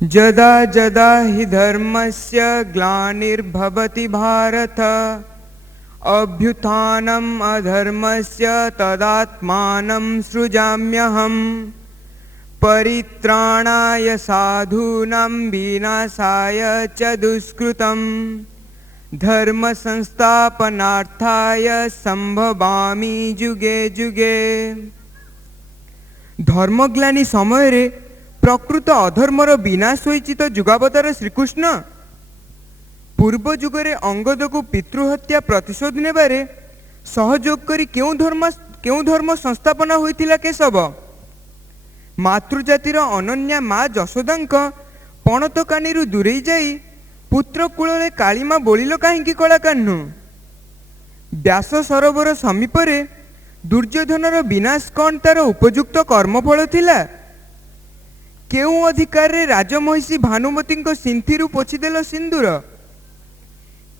जदा जदा हि धर्मस्य ग्लानिर्भवति भारत अभ्युत्थानम् अधर्मस्य तदात्मानं सृजाम्यहम् परित्राणाय साधूनां विनाशाय च दुष्कृतं धर्म संस्थापनार्थाय संभवामि जुगे जुगे। धर्मग्लानी समय रे प्रकृत अधर्मर विनाश होइछि तो जुगावतार श्रीकृष्ण पूर्व जुगरे अंगद को पितृहत्या प्रतिशोध नेबारे सहयोग करी केउ धर्म संस्थापना होइथिला केशव? मातृजातिर अनन्या माँ जशोदांक पणत कानीरु दूरेई जाई पुत्र कूଳରେ कालीमा बोलिल काहींकी कला कान्हु? व्यास सरोवर समीपरे दुर्योधनर विनाश कौन तार उपयुक्त कर्मफल थिला? केउ अधिकार रे राजमहिषी भानुमती सिंथिरु पोछिदेल सिंदूर?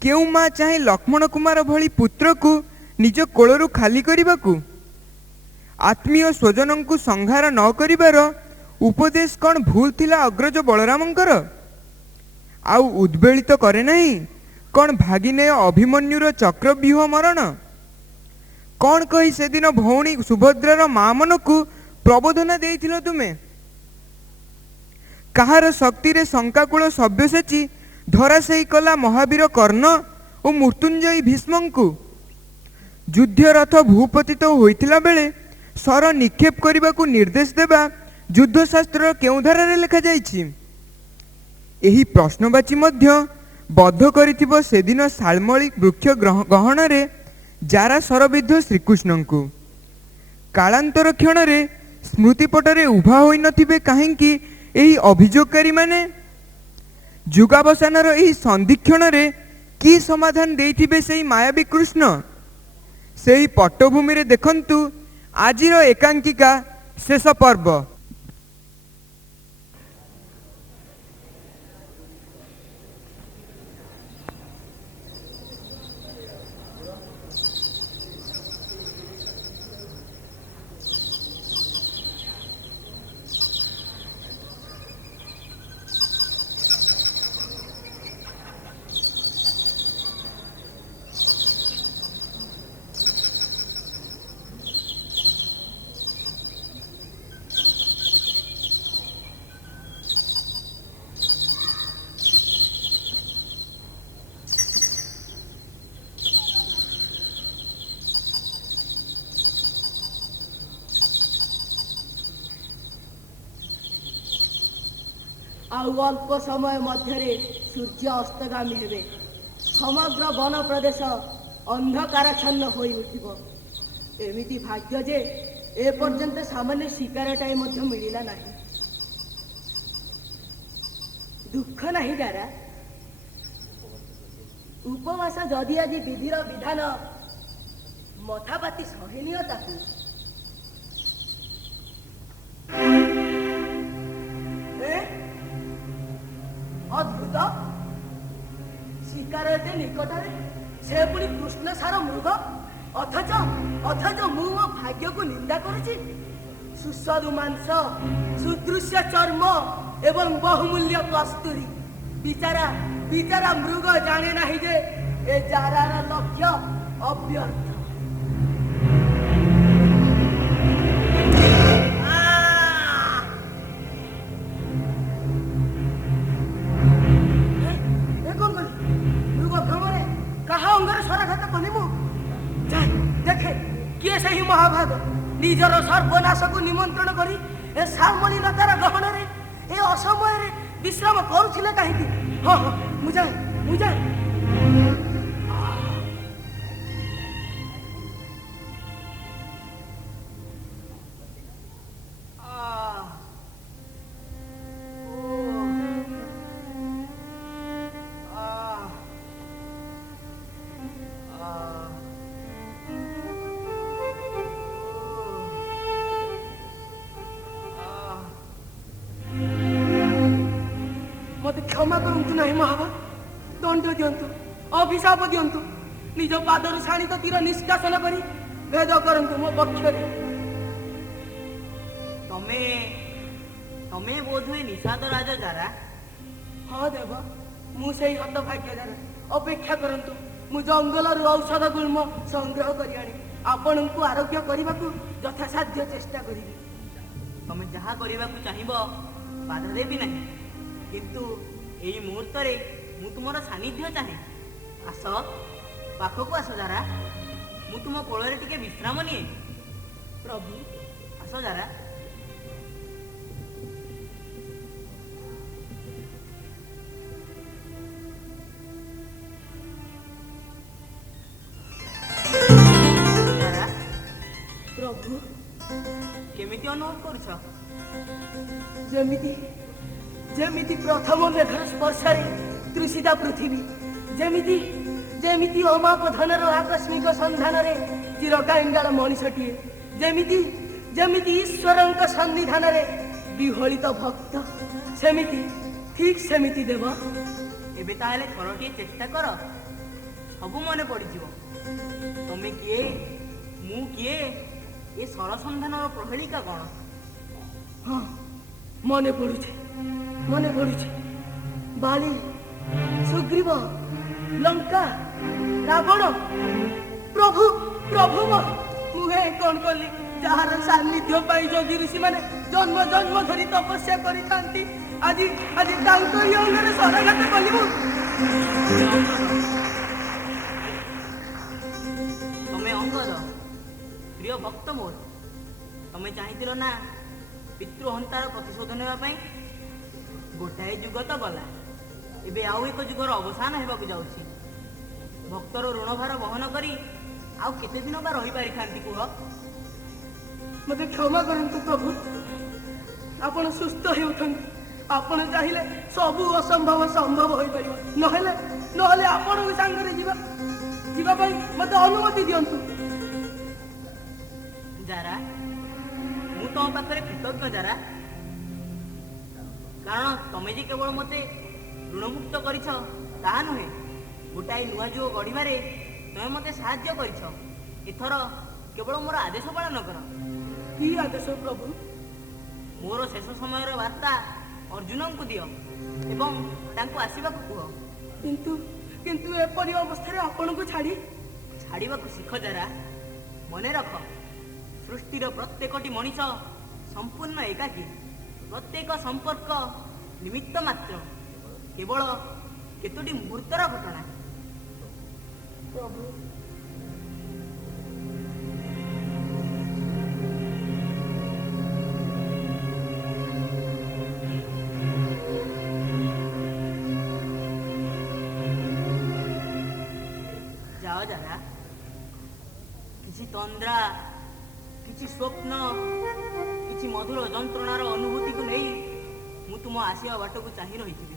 केउ माँ चाहे लक्ष्मण कुमार भली पुत्र को निज कोलरू खाली करबाकू? आत्मीय स्वजन को संहार न करिबार उपदेश कौन भूल थिला अग्रज बलरामंकर? आउ उद्वेलित करे नहीं कौन भागिनेय अभिमन्युर चक्रव्यूह मरण? कौन कही से दिन भौणी सुभद्रार माँ मन को प्रबोधना देइथिलो तुमे? कहार शक्ति रे शंकाकूल सभ्यसाची धराशायी कला महावीर कर्ण और मृत्युंजयी भीष्म को? युद्ध रथ भूपतित होइथिला बेले सर निक्षेप करने को निर्देश देवा युद्ध शास्त्र केउ धारा लिखा जाइछि? एही प्रश्नवाची मध्य बद्ध करिथिबो सेदिन शालमली वृक्ष गहन रे जारा सरविद्ध श्रीकृष्ण को। कालांतर क्षण रे स्मृतिपटरे उभा होई नथिबे काहेकि एही अभियोगकारी माने? जुगावसानर एही संधिक्षण रे की समाधान देइथिबे सेही मायावी कृष्ण? सेही पट्टभूमि रे देखंतु आजिर एकांकिका शेष पर्व। आउ अल्प समय मध्य सूर्य अस्तगामी हेबे। समग्र वन प्रदेश अंधकारच्छन्न होई उठिबो। एमिति भाग्य जे ए पर्यंत सामान्य शिकारटाई मध्य मिलिला नाही। दुख नाही जारा? उपवास जदि आज विधिर विधान मथापाती सहेनिय ताकू अद्भुत शिकार एते निकटरे से पुणी कृष्ण सार मृग अथच मु मो भाग्य को निंदा करुछि। सुस्वादु मांस सुदृश्य चर्म एवं बहुमूल्य कस्तूरी बिचारा मृग जाने नाही जे ए जारार लक्ष्य अव्यर्थ। निजर सर्वनाश को निमंत्रण करी ए शालमली लतार गहन रे ए असमय रे विश्राम करुथिले काहेकि? हाँ मुझे क्षमा करतु ना महाबा, दंड दिंतु, अभिशाप दिंतु, निज पादर शाणित तीर निष्कासन करी भेद करंतु मो पक्षरे। तमे बोध हुए निषाद राजा जारा ହଁ ଦେବ, ମୁଁ ସେଇ ହତଭାଗ୍ୟର। ଅପେକ୍ଷା କରନ୍ତୁ, ମୁଁ ଜଙ୍ଗଲରୁ ଔଷଧ ଗୁଳ୍ମ ସଂଗ୍ରହ କରି ଆଣି ଆପଣଙ୍କୁ ଆରୋଗ୍ୟ କରିବାକୁ ଯଥାସାଧ୍ୟ ଚେଷ୍ଟା କରିବି। ତମେ ଯାହା କରିବାକୁ ଚାହିଁବ ବାଧା ଦେବି ନାହିଁ, କିନ୍ତୁ ଏଇ ମୁହୂର୍ତ୍ତରେ ମୁଁ ତୁମର ସାନ୍ନିଧ୍ୟ ଚାହେଁ। ଆସ, ପାଖକୁ ଆସ ଜାରା, ମୁଁ ତୁମ କୋଳରେ ଟିକେ ବିଶ୍ରାମ ନିଏ। ପ୍ରଭୁ, ଆସ ଜାରା। ଜାରା, ପ୍ରଭୁ, କେମିତି ଅନୁଭବ କରୁଛ? ଯେମିତି ଯେମିତି ପ୍ରଥମ ମେଘର ସ୍ପର୍ଶରେ ତୃଷିତା ପୃଥିବୀ, ଯେମିତି ଯେମିତି ଅମାପ ଧନର ଆକସ୍ମିକ ସନ୍ଧାନରେ ଚିରକାଙ୍ଗାଳ ମଣିଷଟିଏ, ଯେମିତି ଯେମିତି ଈଶ୍ୱରଙ୍କ ସନ୍ନିଧାନରେ ବିହଳିତ ଭକ୍ତ, ସେମିତି ଠିକ୍ ସେମିତି ଦେବ। ଏବେ ତାହେଲେ ଥରଟିଏ ଚେଷ୍ଟା କର, ସବୁ ମନେ ପଡ଼ିଯିବ। ତମେ କିଏ, ମୁଁ କିଏ, ଏ ସରସନ୍ଧାନର ପ୍ରହେଳିକା କ'ଣ? ହଁ, ମନେ ପଡ଼ୁଛି, ମନେ ପଡ଼ୁଛି। ବାଲି, ସୁଗ୍ରୀବ, ଲଙ୍କା, ରାବଣ। ପ୍ରଭୁ, ପ୍ରଭୁ, ମୁଁ କ'ଣ କଲି ଯାହାର ସାନ୍ନିଧ୍ୟ ପାଇଁ ଯୋଗୀ ଋଷିମାନେ ଜନ୍ମ ଜନ୍ମ ଧରି ତପସ୍ୟା କରିଥାନ୍ତି, ଆଜି ଆଜି ତାଙ୍କରି ଅଙ୍ଗରେ ଶରଣାଗତ କଲି ମୁଁ। ତମେ ଅଙ୍ଗଦ, ପ୍ରିୟ ଭକ୍ତ ମୋର। ତମେ ଚାହିଁଥିଲ ନା ପିତୃହନ୍ତାର ପ୍ରତିଶୋଧ ନେବା ପାଇଁ? ଗୋଟାଏ ଯୁଗ ତ ଗଲା, ଏବେ ଆଉ ଏକ ଯୁଗର ଅବସାନ ହେବାକୁ ଯାଉଛି। ଭକ୍ତର ଋଣଭାର ବହନ କରି ଆଉ କେତେ ଦିନ ବା ରହିପାରିଥାନ୍ତି କୁହ? ମୋତେ କ୍ଷମା କରନ୍ତୁ ପ୍ରଭୁ, ଆପଣ ସୁସ୍ଥ ହେଉଛନ୍ତି। ଆପଣ ଚାହିଁଲେ ସବୁ ଅସମ୍ଭବ ସମ୍ଭବ ହୋଇପାରିବ। ନହେଲେ ନହେଲେ ଆପଣଙ୍କ ସାଙ୍ଗରେ ଯିବା ପାଇଁ ମୋତେ ଅନୁମତି ଦିଅନ୍ତୁ। ଜାରା, ମୁଁ ତମ ପାଖରେ କୃତଜ୍ଞ ଜାରା, କାରଣ ତମେ ଯେ କେବଳ ମୋତେ ଋଣମୁକ୍ତ କରିଛ ତାହା ନୁହେଁ, ଗୋଟାଏ ନୂଆ ଯୁଗ ଗଢ଼ିବାରେ ତମେ ମୋତେ ସାହାଯ୍ୟ କରିଛ। ଏଥର କେବଳ ମୋର ଆଦେଶ ପାଳନ କର। କି ଆଦେଶ ପ୍ରଭୁ? ମୋର ଶେଷ ସମୟର ବାର୍ତ୍ତା ଅର୍ଜୁନଙ୍କୁ ଦିଅ ଏବଂ ତାଙ୍କୁ ଆସିବାକୁ କୁହ। କିନ୍ତୁ କିନ୍ତୁ ଏପରି ଅବସ୍ଥାରେ ଆପଣଙ୍କୁ ଛାଡ଼ିବାକୁ ଶିଖ ଜାରା। ମନେ ରଖ, ସୃଷ୍ଟିର ପ୍ରତ୍ୟେକଟି ମଣିଷ ସମ୍ପୂର୍ଣ୍ଣ ଏକାକୀ। ପ୍ରତ୍ୟେକ ସମ୍ପର୍କ ନିମିତ୍ତ ମାତ୍ର, କେବଳ କେତୋଟି ମୁହୂର୍ତ୍ତର ଘଟଣା। ପ୍ରଭୁ, ଯାଅ ଜାରା, କିଛି ତନ୍ଦ୍ରା, କିଛି ସ୍ୱପ୍ନ, କିଛି ମଧୁର ଯନ୍ତ୍ରଣାର ଅନୁଭୂତିକୁ ନେଇ ମୁଁ ତୁମ ଆସିବା ବାଟକୁ ଚାହିଁ ରହିଥିବି।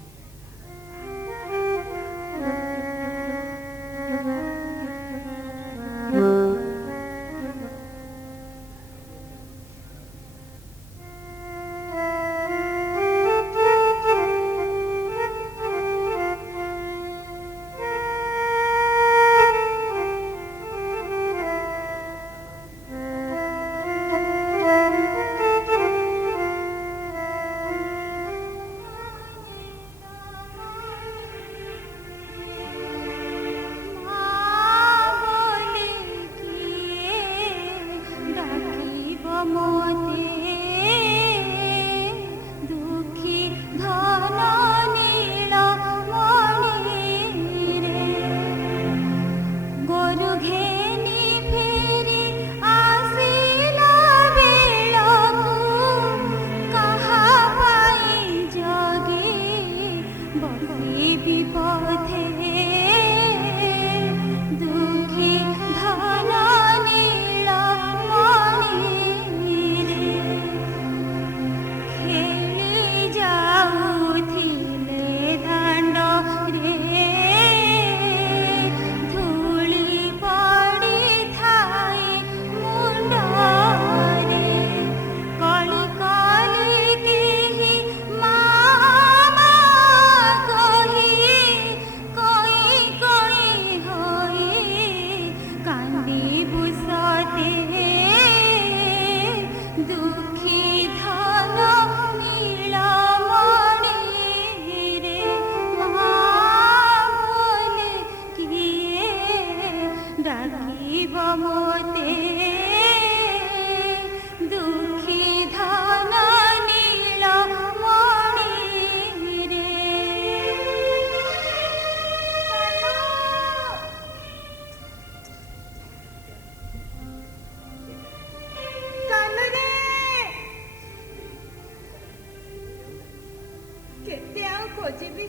ଖୋଜିବି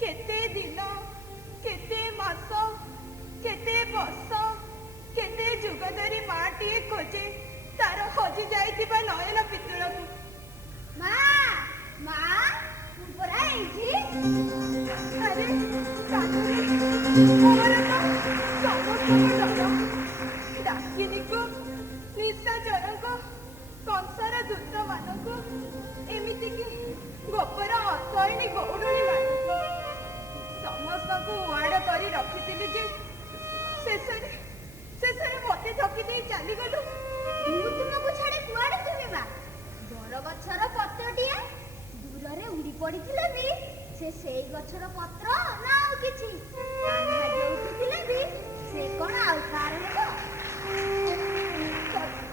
କେତେ ଦିନ, କେତେ ମାସ, କେତେ ବର୍ଷ, କେତେ ଯୁଗ ଧରି ମାଟିଏ ଖୋଜେ ତାର ହଜି ଯାଇଥିବା ନୟନ ପିତଳକୁ। ମା ମା ମୁଁ ପରା ଏଇଠି। ଆରେ କାକୁରି, ମୋର ତ ସମସ୍ତଙ୍କ ଡର। ଡାକିନିକୁ, ନିଶାଚରଙ୍କ, କଂସର ଦୂତମାନଙ୍କୁ, ଏମିତିକି ଗୋପର ଅସହିଣୀ ଗୌଡ଼ୁଣୀ ମାନଙ୍କୁ ସମସ୍ତଙ୍କୁ ଉଆଡ଼ କରି ରଖିଥିଲି ଯେ ଶେଷରେ ମତେ ଠକି ଦେଇ ଚାଲିଗଲୁ। ମୁଁ ତୁମକୁ ଛାଡ଼ି କୁଆଡ଼େ ଯିବି ମା? ବରଗଛର ପତ୍ରଟିଏ ଦୂରରେ ଉଡ଼ି ପଡ଼ିଥିଲେ ବି ସେଇ ଗଛର ପତ୍ର ନା ଆଉ କିଛି। କାନ୍ହା ଯୋଉଠୁଥିଲେ ବି ସେ କ'ଣ ଆଉ କାହାର ହେବ?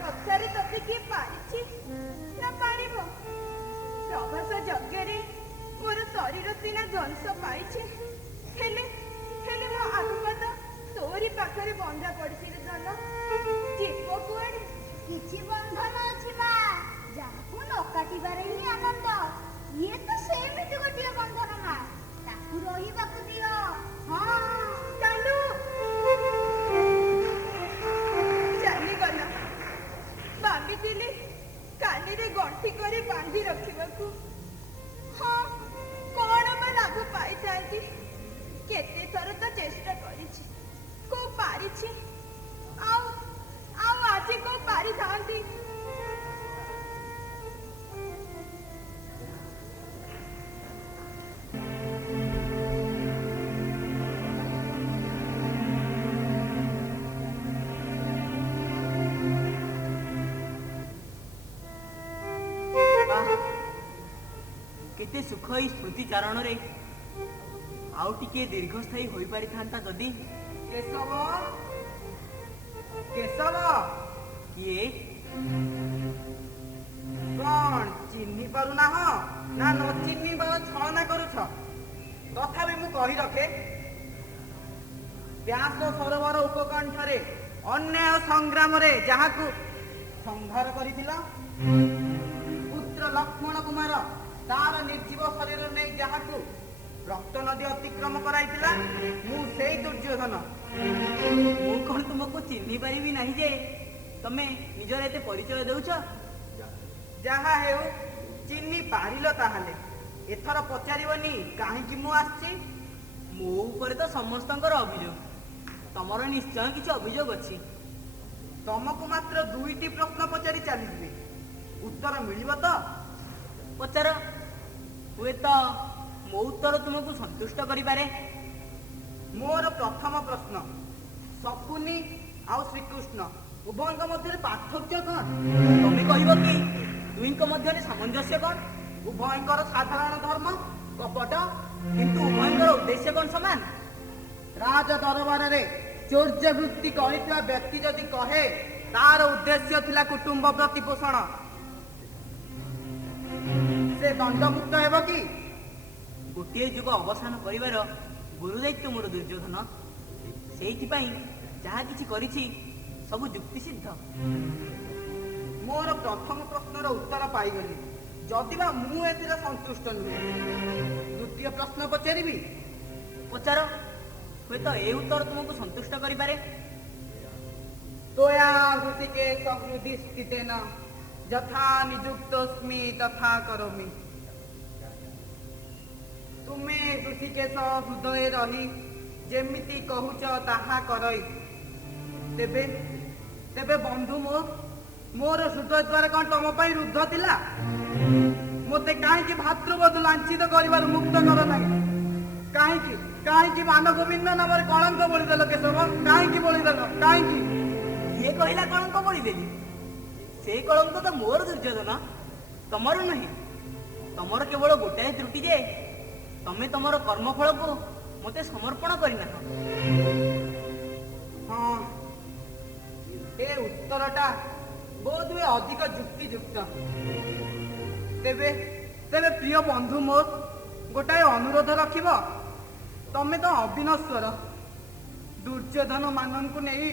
କଥାରେ ତତେ କିଏ ପାରିଛି ନା ପାରିବ? ପ୍ରବାସ ଯଜ୍ଞରେ ମୋର ଶରୀର ସିନା ଧ୍ୱଂସ ପାଇଛି, ହେଲେ ମୋ ଆତ୍ମା ତ ତୋରି ପାଖରେ ବନ୍ଧା ପଡ଼ିଛି ରେ ଧନ। ଯିବ କୁଆଡ଼େ? କିଛି ବନ୍ଧନ ଅଛି ମା, ଯାହାକୁ ନ କାଟିବାରେ ହିଁ ଆନନ୍ଦ। ଇଏ ତ ସେମିତି ଗୋଟିଏ ବନ୍ଧନ ମା, ତାକୁ ରହିବାକୁ ଦିଅ। ହଁ କାଲୁ ଚାଲିଗଲା। ଭାବିଥିଲି କାନିରେ ଗଣ୍ଠି କରି ବାନ୍ଧି ରଖିବାକୁ। ହଁ, କଣ ବା ଲାଭ ପାଇଥାନ୍ତି? କେତେ ଥର ତ ଚେଷ୍ଟା କରିଛି, କୋଉ ପାରିଛି? ଆଉ ଆଜି କୋଉ ପାରିଥାନ୍ତି? କେତେ ସୁଖ ଏଇ ସ୍ମୃତି ଚାରଣରେ ଆଉ ଟିକେ ଦୀର୍ଘସ୍ଥାୟୀ ହୋଇପାରିଥାନ୍ତା ଯଦି। କେଶବ, କେଶବ, କିଏ? କଣ ଚିହ୍ନି ପାରୁନାହ ନା ନ ଚିହ୍ନିବାର ଛଳନା କରୁଛ? ତଥାପି ମୁଁ କହି ରଖେ, ବ୍ୟାସ ସରୋବର ଉପକଣ୍ଠରେ ଅନ୍ୟାୟ ସଂଗ୍ରାମରେ ଯାହାକୁ ସଂହାର କରିଥିଲ, ପୁତ୍ର ଲକ୍ଷ୍ମଣ କୁମାର ତାର ନିର୍ଜୀବ ଶରୀର ନେଇ ଯାହାକୁ ରକ୍ତ ନଦୀ ଅତିକ୍ରମ କରାଇଥିଲା, ମୁଁ ସେଇ ଦୁର୍ଯ୍ୟୋଧନ। ମୁଁ କଣ ତୁମକୁ ଚିହ୍ନି ପାରିବି ନାହିଁ ଯେ ତମେ ନିଜର ଏତେ ପରିଚୟ ଦେଉଛ? ଯାହା ହେଉ ଚିହ୍ନି ପାରିଲ ତାହେଲେ। ଏଥର ପଚାରିବନି କାହିଁକି ମୁଁ ଆସିଛି? ମୋ ଉପରେ ତ ସମସ୍ତଙ୍କର ଅଭିଯୋଗ, ତମର ନିଶ୍ଚୟ କିଛି ଅଭିଯୋଗ ଅଛି। ତମକୁ ମାତ୍ର 2ଟି ପ୍ରଶ୍ନ ପଚାରି ଚାଲିଯିବି, ଉତ୍ତର ମିଳିବ ତ? ପଚାର, ହୁଏତ ମୋ ଉତ୍ତର ତୁମକୁ ସନ୍ତୁଷ୍ଟ କରିପାରେ। ମୋର ପ୍ରଥମ ପ୍ରଶ୍ନ, ଶକୁନି ଆଉ ଶ୍ରୀକୃଷ୍ଣ ଉଭୟଙ୍କ ମଧ୍ୟରେ ପାର୍ଥକ୍ୟ କଣ? ତମେ କହିବ କି ଦୁହିଁଙ୍କ ମଧ୍ୟରେ ସାମଞ୍ଜସ୍ୟ କଣ? ଉଭୟଙ୍କର ସାଧାରଣ ଧର୍ମ କପଟ, କିନ୍ତୁ ଉଭୟଙ୍କର ଉଦ୍ଦେଶ୍ୟ କଣ ସମାନ? ରାଜ ଦରବାରରେ ଚୌର୍ଯ୍ୟ ବୃତ୍ତି କରିଥିବା ବ୍ୟକ୍ତି ଯଦି କହେ ତାର ଉଦ୍ଦେଶ୍ୟ ଥିଲା କୁଟୁମ୍ବ ପ୍ରତିପୋଷଣ, ସେ ଦଣ୍ଡମୁକ୍ତ ହେବ କି? ଗୋଟିଏ ଯୁଗ ଅବସାନ କରିବାର ଗୁରୁ ଦାୟିତ୍ୱ ମୋର ଦୁର୍ଯ୍ୟୋଧନ। ସେଇଥିପାଇଁ ଯାହା କିଛି କରିଛି ସବୁ ଯୁକ୍ତିସିଦ୍ଧ। ମୋର ପ୍ରଥମ ପ୍ରଶ୍ନର ଉତ୍ତର ପାଇଗଲି, ଯଦିବା ମୁଁ ଏଥିରେ ସନ୍ତୁଷ୍ଟ ନୁହେଁ। ଦ୍ୱିତୀୟ ପ୍ରଶ୍ନ ପଚାରିବି? ପଚାର, ହୁଏତ ଏ ଉତ୍ତର ତୁମକୁ ସନ୍ତୁଷ୍ଟ କରିପାରେ। ତୋୟା ହୃଷିକେଶ ହୃଦି ସ୍ଥିତେନ ଯଥା ନିଯୁକ୍ତୋସ୍ମି ତଥା କରୋମି। ତୁମେ ହୃଷିକେଶ ହୃଦୟରେ ରହି ଯେମିତି କହୁଛ ତାହା କରଇ। ତେବେ ବନ୍ଧୁ ମୋର ହୃଦୟ ଦ୍ୱାରା କଣ ତମ ପାଇଁ ରୁଦ୍ଧ ଥିଲା? ମୋତେ କାହିଁକି ଭାତୃବୋଧ ଲାଞ୍ଛିତ କରିବାରୁ ମୁକ୍ତ କର ନାହିଁ? କାହିଁକି ମାନଗୋବିନ୍ଦ ନାମରେ କଳଙ୍କ ବୋଳିଦେଲ କେଶବ? କାହିଁକି ବୋଳିଦେଲ? କାହିଁକି? କିଏ କହିଲା କଳଙ୍କ ବୋଳିଦେଲି? ସେଇ କଳଙ୍କ ତ ମୋର ଦୁର୍ଯ୍ୟୋଧନ, ତମର ନୁହେଁ। ତମର କେବଳ ଗୋଟାଏ ତ୍ରୁଟି ଯେ ତମେ ତମର କର୍ମଫଳକୁ ମୋତେ ସମର୍ପଣ କରିନାହ। ହଁ, ଏ ଉତ୍ତରଟା ବୋଧହୁଏ ଅଧିକ ଯୁକ୍ତିଯୁକ୍ତ। ତେବେ ପ୍ରିୟ ବନ୍ଧୁ ମୋର ଗୋଟାଏ ଅନୁରୋଧ ରଖିବ। ତମେ ତ ଅବିନଶ୍ୱର, ଦୁର୍ଯ୍ୟୋଧନ ମାନଙ୍କୁ ନେଇ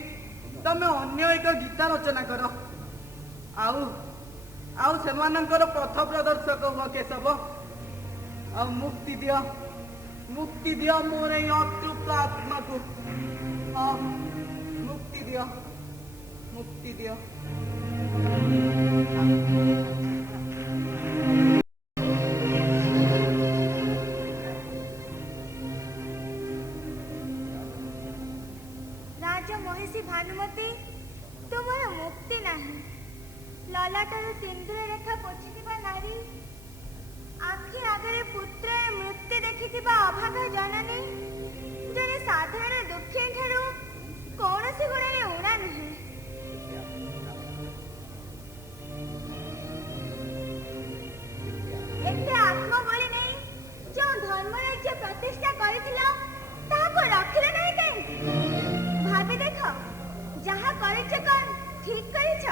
ତମେ ଅନ୍ୟ ଏକ ଗୀତା ରଚନା କର, ଆଉ ସେମାନଙ୍କର ପଥ ପ୍ରଦର୍ଶକ ହୁଅ କେଶବ। ଆଉ ମୁକ୍ତି ଦିଅ ମୋର ଏଇ ଅତୃପ୍ତ ଆତ୍ମାକୁ। ହଁ, ମୁକ୍ତି ଦିଅ। ରାଜ ମହିଷୀ ଭାନୁମତୀ, ତୁମର ମୁକ୍ତି ନାହିଁ। ଲଲାଟରୁ ସିନ୍ଦୁର ରେଖା ପୋଛିଥିବା ନାରୀ, ଆଖି ଆଗରେ ପୁତ୍ରର ମୃତ୍ୟୁ ଦେଖିଥିବା ଅଭାଗା ଜନନୀ, ଜଣେ ସାଧାରଣ ଦୁଃଖୀ ଠାରୁ କୌଣସି ଗୁଣରେ ଊଣା ନୁହେଁ। ଏତେ ଆତ୍ମବଳି ନେଇ ଯେଉଁ ଧର୍ମରାଜ୍ୟ ପ୍ରତିଷ୍ଠା କରିଥିଲ, ତାହାକୁ ରଖିଲ ନାହିଁ କାହିଁକି? ଭାବି ଦେଖ, ଯାହା କରିଛ କଣ ଠିକ୍ କରିଛ?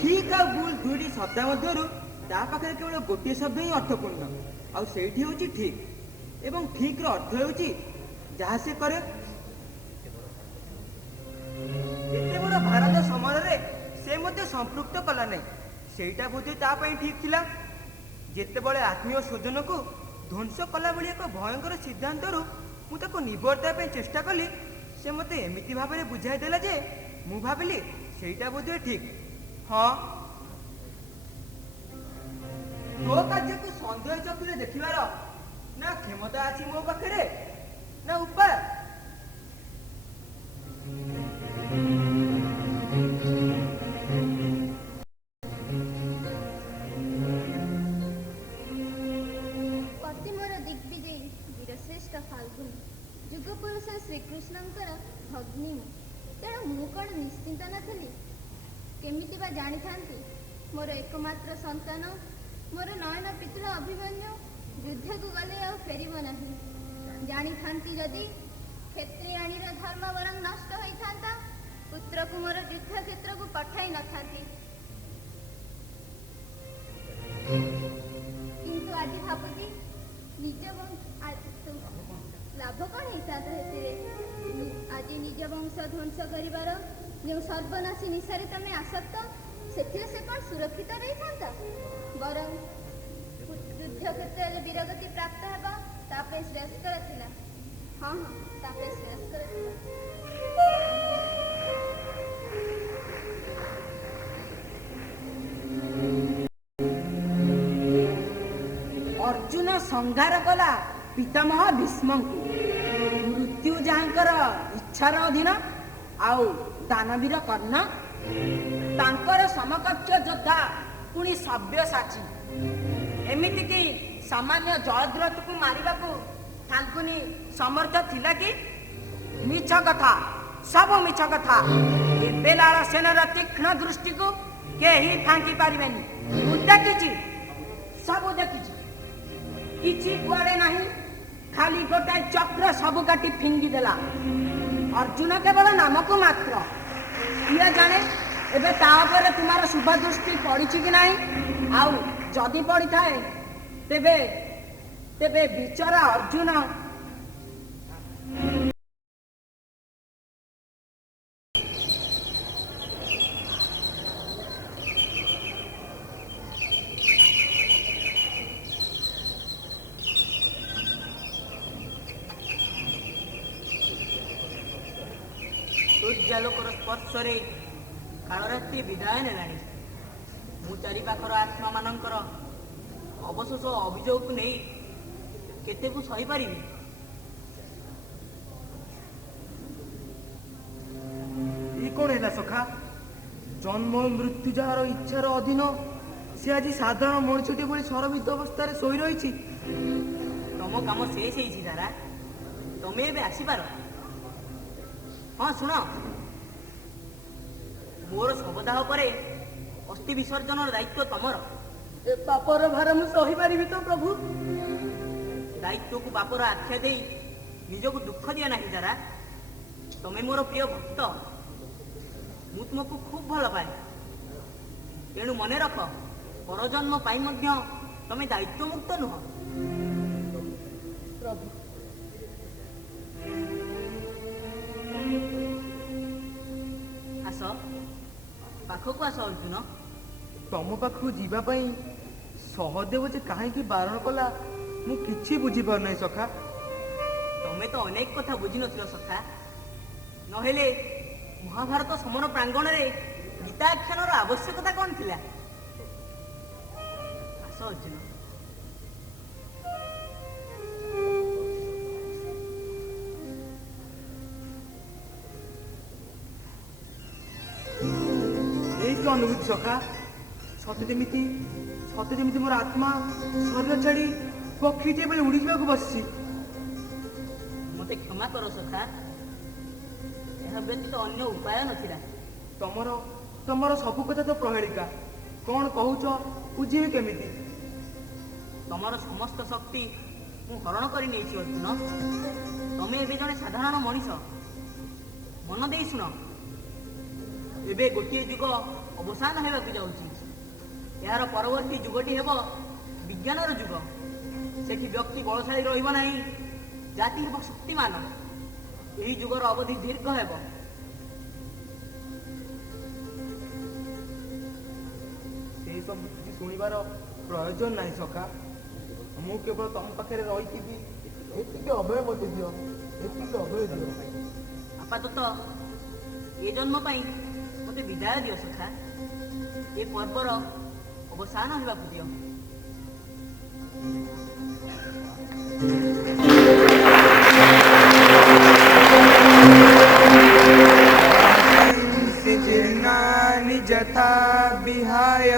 ଠିକ୍ ଆଉ ଭୁଲ ଦୁଇଟି ଶବ୍ଦ ମଧ୍ୟରୁ ତା ପାଖରେ କେବଳ ଗୋଟିଏ ଶବ୍ଦ ହିଁ ଅର୍ଥପୂର୍ଣ୍ଣ, ଆଉ ସେଇଠି ହେଉଛି ଠିକ୍। ଏବଂ ଠିକ୍ର ଅର୍ଥ ହେଉଛି ଯାହା ସେ କରେ। ଏତେ ବଡ଼ ଭାରତ ସମାଜରେ ସେ ମଧ୍ୟ ସମ୍ପୃକ୍ତ କଲା ନାହିଁ, ସେଇଟା ବୋଧେ ତା ପାଇଁ ଠିକ୍ ଥିଲା। ଯେତେବେଳେ ଆତ୍ମୀୟ ସ୍ୱଜନକୁ ଧ୍ୱଂସ କଲା ଭଳି ଏକ ଭୟଙ୍କର ସିଦ୍ଧାନ୍ତରୁ ମୁଁ ତାକୁ ନିବର୍ତ୍ତାଇବା ପାଇଁ ଚେଷ୍ଟା କଲି, ସେ ମୋତେ ଏମିତି ଭାବରେ ବୁଝାଇ ଦେଲା ଯେ ମୁଁ ଭାବିଲି ସେଇଟା ବୋଧେ ଠିକ୍। ହଁ, ତୋ କାର୍ଯ୍ୟକୁ ସନ୍ଦେହ ଚକ୍ଷୁରେ ଦେଖିବାର ନା କ୍ଷମତା ଅଛି ମୋ ପାଖରେ ନା ଉପାୟ। ପତି ମୋର ଦିଗ୍ବିଜୟୀ ବୀରଶ୍ରେଷ୍ଠ ଫାଲ୍ଗୁନୀ, ଯୁଗପୁରୁଷ ଶ୍ରୀକୃଷ୍ଣଙ୍କର ଭଗ୍ନୀ ମୁଁ। ତେଣୁ ମୁଁ କ'ଣ ନିଶ୍ଚିନ୍ତ ନଥିଲି? କେମିତି ବା ଜାଣିଥାନ୍ତି ମୋର ଏକମାତ୍ର ସନ୍ତାନ, ମୋର ନୟନ ପିତୃ ଅଭିମନ୍ୟୁ ଯୁଦ୍ଧକୁ ଗଲେ ଆଉ ଫେରିବ ନାହିଁ। ଜାଣିଥାନ୍ତି ଯଦି କ୍ଷତ୍ରିୟାଣୀର ଧର୍ମ ବରଂ ନଷ୍ଟ ହୋଇଥାନ୍ତା, ପୁତ୍ରକୁ ମୋର ଯୁଦ୍ଧ କ୍ଷେତ୍ରକୁ ପଠାଇ ନଥାନ୍ତି। କିନ୍ତୁ ଆଜି ଭାବୁଛି ଲାଭ କ'ଣ ହେଇଥାନ୍ତା ସେଥିରେ? ଆଜି ନିଜ ବଂଶ ଧ୍ୱଂସ କରିବାର ଯେଉଁ ସର୍ବନାଶୀ ନିଶାରେ ତମେ ଆସକ୍ତ, ସେଥିରେ ସେ କ'ଣ ସୁରକ୍ଷିତ ରହିଥାନ୍ତା? ବରଂ ଯୁଦ୍ଧ କ୍ଷେତ୍ରରେ ବୀରଗତି ପ୍ରାପ୍ତ ହେବା ତା ପାଇଁ ଶ୍ରେୟସ୍କର ଥିଲା। ହଁ, ତା ପାଇଁ ଶ୍ରେୟସ୍କର ଥିଲା। ଅର୍ଜୁନ ସଂହାର କଲା ପିତାମହ ଭୀଷ୍ମଙ୍କୁ। ମୃତ୍ୟୁ ଯାହାଙ୍କର ଇଚ୍ଛାର ଅଧୀନ, ଆଉ ଦାନବୀର କର୍ଣ୍ଣ ତାଙ୍କର ସମକକ୍ଷ ଯୋଦ୍ଧା ପୁଣି ସବ୍ୟସାଚୀ। ଏମିତିକି ସାମାନ୍ୟ ଜୟଦ୍ରଥକୁ ମାରିବାକୁ ଫାଲ୍ଗୁନୀ ସମର୍ଥ ଥିଲା କି? ମିଛ କଥା, ସବୁ ମିଛ କଥା। ଏବେ ଲାଳସେନର ତୀକ୍ଷ୍ଣ ଦୃଷ୍ଟିକୁ କେହି ଫାଙ୍କି ପାରିବେନି। ମୁଁ ଦେଖିଛି, ସବୁ ଦେଖିଛି। କିଛି କୁଆଡ଼େ ନାହିଁ, ଖାଲି ଗୋଟାଏ ଚକ୍ର ସବୁ କାଟି ଫିଙ୍ଗି ଦେଲା। ଅର୍ଜୁନ କେବଳ ନାମକୁ ମାତ୍ର। କିଏ ଜାଣେ ଏବେ ତା ଉପରେ ତୁମର ଶୁଭ ଦୃଷ୍ଟି ପଡ଼ିଛି କି ନାହିଁ? ଆଉ ଯଦି ପଡ଼ିଥାଏ ତେବେ ବିଚରା ଅର୍ଜୁନ ସୂର୍ଯ୍ୟାଲୋକର ସ୍ପର୍ଶରେ କାଳରାତ୍ରି ବିଦାୟ ନେଲାଣି। ମୁଁ ଚାରିପାଖର ଆତ୍ମାମାନଙ୍କର ଅବଶୋଷ ଅଭିଯୋଗକୁ ନେଇ କେତେକୁ ସହିପାରିବି? ଏ କ'ଣ ହେଲା ସଖା? ଜନ୍ମ ମୃତ୍ୟୁ ଯାହାର ଇଚ୍ଛାର ଅଧୀନ, ସେ ଆଜି ସାଧାରଣ ମଣିଷଟି ଭଳି ସରବିତ ଅବସ୍ଥାରେ ଶୋଇ ରହିଛି। ତମ କାମ ଶେଷ ହେଇଛି ଦାଦା, ତମେ ଏବେ ଆସିପାର। ହଁ ଶୁଣ, ମୋର ଶବଦାହ ପରେ ଅସ୍ଥି ବିସର୍ଜନର ଦାୟିତ୍ୱ ତମର। ଏ ପାପର ଭାର ମୁଁ ସହିପାରିବି ତ ପ୍ରଭୁ? ଦାୟିତ୍ୱକୁ ପାପର ଆଖ୍ୟା ଦେଇ ନିଜକୁ ଦୁଃଖ ଦିଅ ନାହିଁ ଦାଦା। ତମେ ମୋର ପ୍ରିୟ ଭକ୍ତ, ମୁଁ ତୁମକୁ ଖୁବ୍ ଭଲ ପାଏ। ତେଣୁ ମନେ ରଖ, ପରଜନ୍ମ ପାଇଁ ମଧ୍ୟ ତମେ ଦାୟିତ୍ୱ ମୁକ୍ତ ନୁହଁ। ପ୍ରଭୁ। ଆସ ପାଖକୁ ଆସ ଅର୍ଜୁନ। ତମ ପାଖକୁ ଯିବା ପାଇଁ ସହଦେବ ଯେ କାହିଁକି ବାରଣ କଲା ମୁଁ କିଛି ବୁଝିପାରୁନାହିଁ ସଖା। ତମେ ତ ଅନେକ କଥା ବୁଝିନଥିଲ ସଖା। ନହେଲେ ମହାଭାରତ ସମର ପ୍ରାଙ୍ଗଣରେ ଗୀତାଖ୍ୟାନର ଆବଶ୍ୟକତା କ'ଣ ଥିଲା? ଆସ ଅର୍ଜୁନ। ଏଇ କି ଅନୁଭୂତି ସଖା। ସତେ ଯେମିତି ମୋର ଆତ୍ମା ଶରୀର ଛାଡ଼ି ପକ୍ଷୀଟିଏ ବେଳେ ଉଡ଼ିଯିବାକୁ ବସିଛି। ମତେ କ୍ଷମା କର ସଖା, ଏହା ବ୍ୟତୀତ ଅନ୍ୟ ଉପାୟ ନଥିଲା। ତମର ସବୁ କଥା ତ ପ୍ରହେଳିକା। କ'ଣ କହୁଛ ବୁଝିବି କେମିତି? ତମର ସମସ୍ତ ଶକ୍ତି ମୁଁ ହରଣ କରି ନେଇଛି ଅର୍ଜୁନ। ତମେ ଏବେ ଜଣେ ସାଧାରଣ ମଣିଷ। ମନ ଦେଇ ଶୁଣ, ଏବେ ଗୋଟିଏ ଯୁଗ ଅବସାନ ହେବାକୁ ଯାଉଛି। ଏହାର ପରବର୍ତ୍ତୀ ଯୁଗଟି ହେବ ବିଜ୍ଞାନର ଯୁଗ। ସେଠି ବ୍ୟକ୍ତି ବଳଶାଳୀ ରହିବ ନାହିଁ, ଜାତି ହେବ ଶକ୍ତିମାନ। ଏହି ଯୁଗର ଅବଧି ଦୀର୍ଘ ହେବ। ସେଇ ସବୁ କିଛି ଶୁଣିବାର ପ୍ରୟୋଜନ ନାହିଁ ସଖା। ମୁଁ କେବଳ ତମ ପାଖରେ ରହିଥିବି, ଏତିକି ଅଭୟ ମୋତେ ଦିଅ, ଏତିକି ଅଭୟ ଦିଅ। ଆପାତତଃ ଏ ଜନ୍ମ ପାଇଁ ମୋତେ ବିଦାୟ ଦିଅ ସଖା। ଏ ପର୍ବର ଅବସାନ ହେବାକୁ ଦିଅ। जीर्णानि यथा विहाय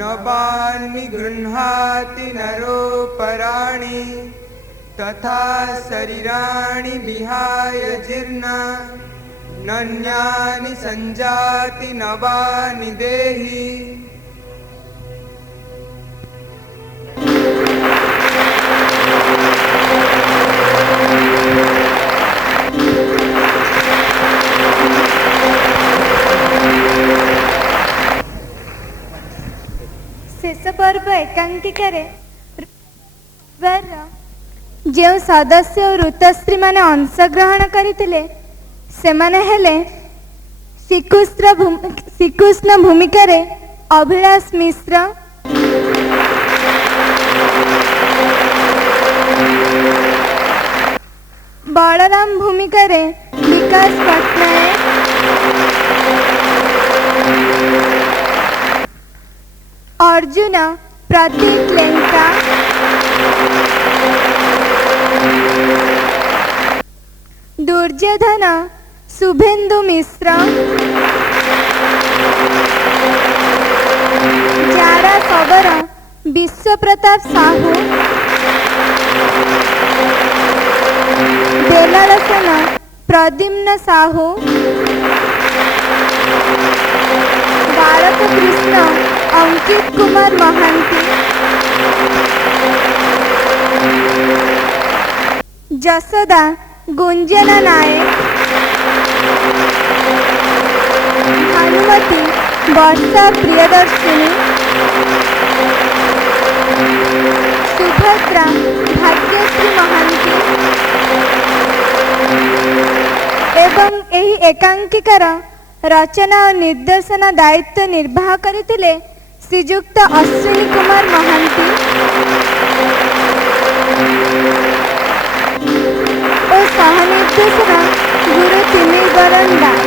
नवानि गृह्णाति नरोपराणि तथा शरीराणि विहाय जीर्णा नन्यानि संजाति नवानि देहि। शेष पर्व एकांकिकारे जो सदस्य और ऋतश्री माने अंशग्रहण करथिले सेमाने हेले श्रीकृष्ण भूमिका रे अभिलाष मिश्र, बलराम भूमिका रे विकास पटनायक, अर्जुन प्रतीक लेंका, दुर्योधन शुभेन्दु मिश्र, जारा सबर विश्व प्रताप साहू, बेलालसेन प्रद्युम्न साहू, बालक कृष्ण अंकित कुमार महांती, जसोदा गुंजना नायक, भानुमती वर्षा प्रियदर्शिनी, सुभद्रा भाग्यश्री महांती एवं एही एकांकिकार रचना और निर्देशना दायित्व निर्वाह करथिले श्रीयुक्त अश्विनी कुमार महांती और सह निर्देशना गुरु तिमिर बरन दास।